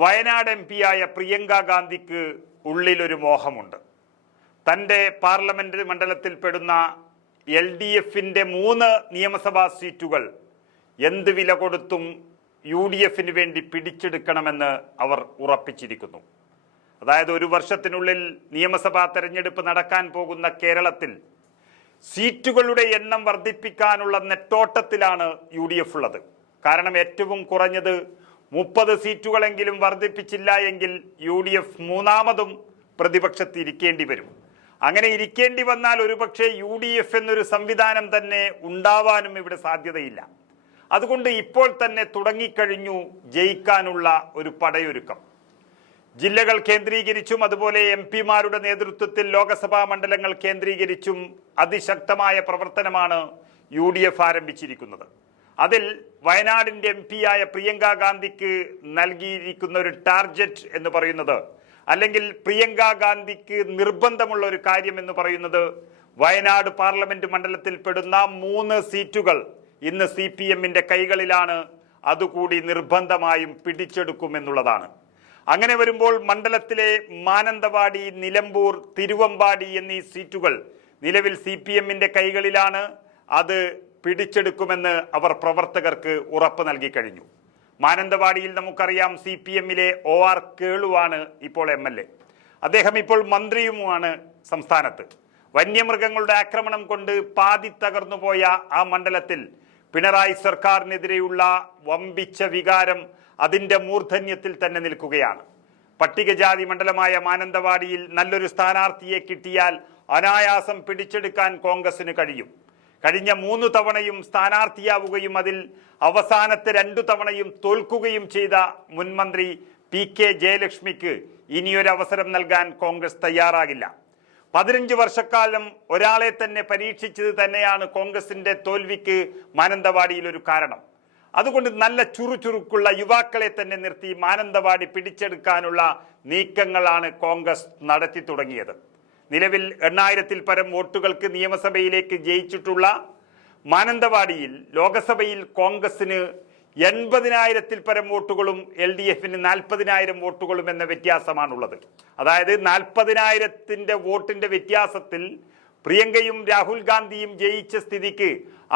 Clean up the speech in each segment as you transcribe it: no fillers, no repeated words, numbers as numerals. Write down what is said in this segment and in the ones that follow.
വയനാട് എംപിയായ പ്രിയങ്ക ഗാന്ധിക്ക് ഉള്ളിലൊരു മോഹമുണ്ട്. തൻ്റെ പാർലമെന്റ് മണ്ഡലത്തിൽ പെടുന്ന LDFിൻ്റെ 3 നിയമസഭാ സീറ്റുകൾ എന്ത് വില കൊടുത്തും UDFിന് വേണ്ടി പിടിച്ചെടുക്കണമെന്ന് അവർ ഉറപ്പിച്ചിരിക്കുന്നു. അതായത് 1 വർഷത്തിനുള്ളിൽ നിയമസഭാ തെരഞ്ഞെടുപ്പ് നടക്കാൻ പോകുന്ന കേരളത്തിൽ സീറ്റുകളുടെ എണ്ണം വർദ്ധിപ്പിക്കാനുള്ള നെട്ടോട്ടത്തിലാണ് UDF ഉള്ളത്. കാരണം ഏറ്റവും കുറഞ്ഞത് 30 സീറ്റുകളെങ്കിലും വർദ്ധിപ്പിച്ചില്ല എങ്കിൽ UDF 3ാമതും പ്രതിപക്ഷത്ത് ഇരിക്കേണ്ടി വരും. അങ്ങനെ ഇരിക്കേണ്ടി വന്നാൽ ഒരുപക്ഷെ UDF എന്നൊരു സംവിധാനം തന്നെ ഉണ്ടാവാനും ഇവിടെ സാധ്യതയില്ല. അതുകൊണ്ട് ഇപ്പോൾ തന്നെ തുടങ്ങിക്കഴിഞ്ഞു ജയിക്കാനുള്ള ഒരു പടയൊരുക്കം. ജില്ലകൾ കേന്ദ്രീകരിച്ചും അതുപോലെ MP-മാരുടെ നേതൃത്വത്തിൽ ലോകസഭാ മണ്ഡലങ്ങൾ കേന്ദ്രീകരിച്ചും അതിശക്തമായ പ്രവർത്തനമാണ് UDF ആരംഭിച്ചിരിക്കുന്നത്. അതിൽ വയനാടിൻ്റെ MP-യായ പ്രിയങ്ക ഗാന്ധിക്ക് നൽകിയിരിക്കുന്ന ഒരു ടാർഗറ്റ് എന്ന് പറയുന്നത്, അല്ലെങ്കിൽ പ്രിയങ്ക ഗാന്ധിക്ക് നിർബന്ധമുള്ള ഒരു കാര്യം എന്ന് പറയുന്നത്, വയനാട് പാർലമെന്റ് മണ്ഡലത്തിൽ പെടുന്ന 3 സീറ്റുകൾ ഇന്ന് CPM-ന്റെ കൈകളിലാണ്. അതുകൂടി നിർബന്ധമായും പിടിച്ചെടുക്കുമെന്നുള്ളതാണ്. അങ്ങനെ വരുമ്പോൾ മണ്ഡലത്തിലെ മാനന്തവാടി, നിലമ്പൂർ, തിരുവമ്പാടി എന്നീ സീറ്റുകൾ നിലവിൽ CPM-ന്റെ കൈകളിലാണ്. അത് പിടിച്ചെടുക്കുമെന്ന് അവർ പ്രവർത്തകർക്ക് ഉറപ്പ് നൽകി കഴിഞ്ഞു. മാനന്തവാടിയിൽ നമുക്കറിയാം CPM-ലെ OR കേളുവാണ് ഇപ്പോൾ MLA. അദ്ദേഹം ഇപ്പോൾ മന്ത്രിയുമാണ് സംസ്ഥാനത്ത്. വന്യമൃഗങ്ങളുടെ ആക്രമണം കൊണ്ട് പാതി തകർന്നുപോയ ആ മണ്ഡലത്തിൽ പിണറായി സർക്കാരിനെതിരെയുള്ള വമ്പിച്ച വികാരം അതിൻ്റെ മൂർധന്യത്തിൽ തന്നെ നിൽക്കുകയാണ്. പട്ടികജാതി മണ്ഡലമായ മാനന്തവാടിയിൽ നല്ലൊരു സ്ഥാനാർത്ഥിയെ കിട്ടിയാൽ അനായാസം പിടിച്ചെടുക്കാൻ കോൺഗ്രസിന് കഴിയും. കഴിഞ്ഞ 3 തവണയും സ്ഥാനാർത്ഥിയാവുകയും അതിൽ അവസാനത്തെ 2 തവണയും തോൽക്കുകയും ചെയ്ത മുൻമന്ത്രി PK ജയലക്ഷ്മിക്ക് ഇനിയൊരു അവസരം നൽകാൻ കോൺഗ്രസ് തയ്യാറാകില്ല. 15 വർഷക്കാലം ഒരാളെ തന്നെ പരീക്ഷിച്ചത് തന്നെയാണ് കോൺഗ്രസിന്റെ തോൽവിക്ക് മാനന്തവാടിയിൽ ഒരു കാരണം. അതുകൊണ്ട് നല്ല ചുറുചുറുക്കുള്ള യുവാക്കളെ തന്നെ നിർത്തി മാനന്തവാടി പിടിച്ചെടുക്കാനുള്ള നീക്കങ്ങളാണ് കോൺഗ്രസ് നടത്തി തുടങ്ങിയത്. നിലവിൽ 8000-ൽ പരം വോട്ടുകൾക്ക് നിയമസഭയിലേക്ക് ജയിച്ചിട്ടുള്ള മാനന്തവാടിയിൽ ലോകസഭയിൽ കോൺഗ്രസിന് 80,000-ൽ പരം വോട്ടുകളും LDFന് 40,000 വോട്ടുകളും എന്ന വ്യത്യാസമാണുള്ളത്. അതായത് 40,000-ന്റെ വോട്ടിന്റെ വ്യത്യാസത്തിൽ പ്രിയങ്കയും രാഹുൽ ഗാന്ധിയും ജയിച്ച സ്ഥിതിക്ക്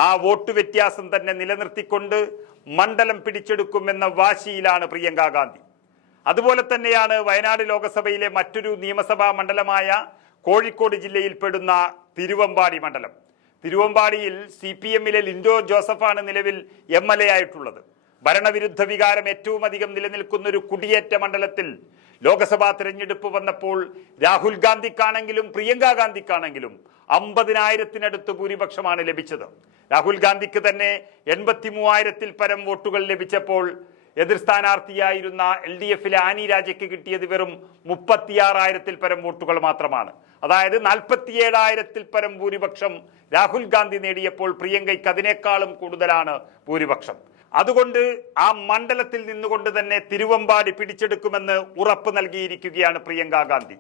ആ വോട്ട് വ്യത്യാസം തന്നെ നിലനിർത്തിക്കൊണ്ട് മണ്ഡലം പിടിച്ചെടുക്കുമെന്ന വാശിയിലാണ് പ്രിയങ്ക ഗാന്ധി. അതുപോലെ തന്നെയാണ് വയനാട് ലോകസഭയിലെ മറ്റൊരു നിയമസഭാ മണ്ഡലമായ കോഴിക്കോട് ജില്ലയിൽ പെടുന്ന തിരുവമ്പാടി മണ്ഡലം. തിരുവമ്പാടിയിൽ CPM-ലെ ലിൻഡോ ജോസഫാണ് നിലവിൽ MLA ആയിട്ടുള്ളത്. ഭരണവിരുദ്ധ വികാരം ഏറ്റവും അധികം നിലനിൽക്കുന്ന ഒരു കുടിയേറ്റ മണ്ഡലത്തിൽ ലോകസഭാ തിരഞ്ഞെടുപ്പ് വന്നപ്പോൾ രാഹുൽ ഗാന്ധിക്കാണെങ്കിലും പ്രിയങ്ക ഗാന്ധിക്കാണെങ്കിലും 50,000-നടുത്ത് ഭൂരിപക്ഷമാണ് ലഭിച്ചത്. രാഹുൽ ഗാന്ധിക്ക് തന്നെ 83,000-ൽ പരം വോട്ടുകൾ ലഭിച്ചപ്പോൾ എതിർ സ്ഥാനാർത്ഥിയായിരുന്ന LDFിലെ ആനി രാജയ്ക്ക് കിട്ടിയത് വെറും 36,000-ൽ പരം വോട്ടുകൾ മാത്രമാണ്. അതായത് 47,000-ൽ പരം ഭൂരിപക്ഷം രാഹുൽ ഗാന്ധി നേടിയപ്പോൾ പ്രിയങ്കയ്ക്ക് അതിനേക്കാളും കൂടുതലാണ് ഭൂരിപക്ഷം. അതുകൊണ്ട് ആ മണ്ഡലത്തിൽ നിന്നുകൊണ്ട് തന്നെ തിരുവമ്പാടി പിടിച്ചെടുക്കുമെന്ന് ഉറപ്പ് നൽകിയിരിക്കുകയാണ് പ്രിയങ്ക ഗാന്ധി.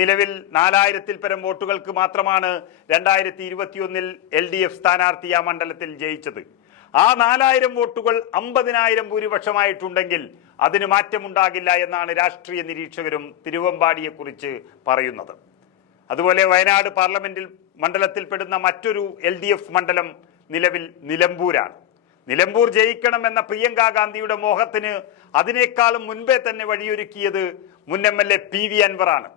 നിലവിൽ 4,000-ൽ പരം വോട്ടുകൾക്ക് മാത്രമാണ് 2021-ൽ LDF സ്ഥാനാർത്ഥി ആ മണ്ഡലത്തിൽ ജയിച്ചത്. ആ 4,000 വോട്ടുകൾ 50,000 ഭൂരിപക്ഷമായിട്ടുണ്ടെങ്കിൽ അതിന് മാറ്റമുണ്ടാകില്ല എന്നാണ് രാഷ്ട്രീയ നിരീക്ഷകരും തിരുവമ്പാടിയെക്കുറിച്ച് പറയുന്നത്. അതുപോലെ വയനാട് പാർലമെന്റിൽ മണ്ഡലത്തിൽ പെടുന്ന മറ്റൊരു LDF മണ്ഡലം നിലവിൽ നിലമ്പൂരാണ്. നിലമ്പൂർ ജയിക്കണമെന്ന പ്രിയങ്ക ഗാന്ധിയുടെ മോഹത്തിന് അതിനേക്കാളും മുൻപേ തന്നെ വഴിയൊരുക്കിയത് മുൻ MLA PV അൻവറാണ്.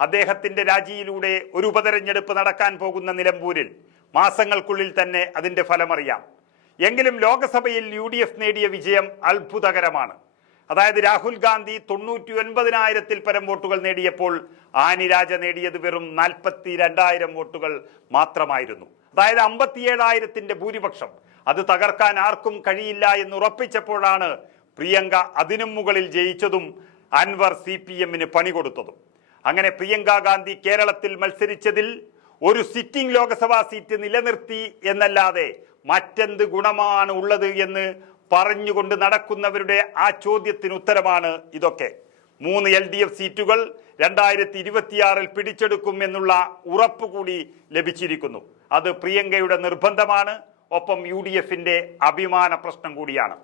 അദ്ദേഹത്തിന്റെ രാജിയിലൂടെ ഒരു ഉപതെരഞ്ഞെടുപ്പ് നടക്കാൻ പോകുന്ന നിലമ്പൂരിൽ മാസങ്ങൾക്കുള്ളിൽ തന്നെ അതിന്റെ ഫലമറിയാം. എങ്കിലും ലോകസഭയിൽ UDF നേടിയ വിജയം അത്ഭുതകരമാണ്. അതായത് രാഹുൽ ഗാന്ധി 99,000-ൽ പരം വോട്ടുകൾ നേടിയപ്പോൾ ആനി രാജ നേടിയത് വെറും 42,000 വോട്ടുകൾ മാത്രമായിരുന്നു. അതായത് 57,000-ന്റെ ഭൂരിപക്ഷം. അത് തകർക്കാൻ ആർക്കും കഴിയില്ല എന്ന് ഉറപ്പിച്ചപ്പോഴാണ് പ്രിയങ്ക അതിനും മുകളിൽ ജയിച്ചതും അൻവർ CPM-ന് പണി കൊടുത്തതും. അങ്ങനെ പ്രിയങ്ക ഗാന്ധി കേരളത്തിൽ മത്സരിച്ചതിൽ ഒരു സിറ്റിംഗ് ലോകസഭാ സീറ്റ് നിലനിർത്തി എന്നല്ലാതെ മറ്റെന്ത് ഗുണമാണ് ഉള്ളത് എന്ന് പറഞ്ഞുകൊണ്ട് നടക്കുന്നവരുടെ ആ ചോദ്യത്തിന് ഉത്തരമാണ് ഇതൊക്കെ. 3 LDF സീറ്റുകൾ 2026-ൽ പിടിച്ചെടുക്കും എന്നുള്ള ഉറപ്പ് കൂടി ലഭിച്ചിരിക്കുന്നു. അത് പ്രിയങ്കയുടെ നിർബന്ധമാണ്. ഒപ്പം UDFിന്റെ അഭിമാന പ്രശ്നം കൂടിയാണ്.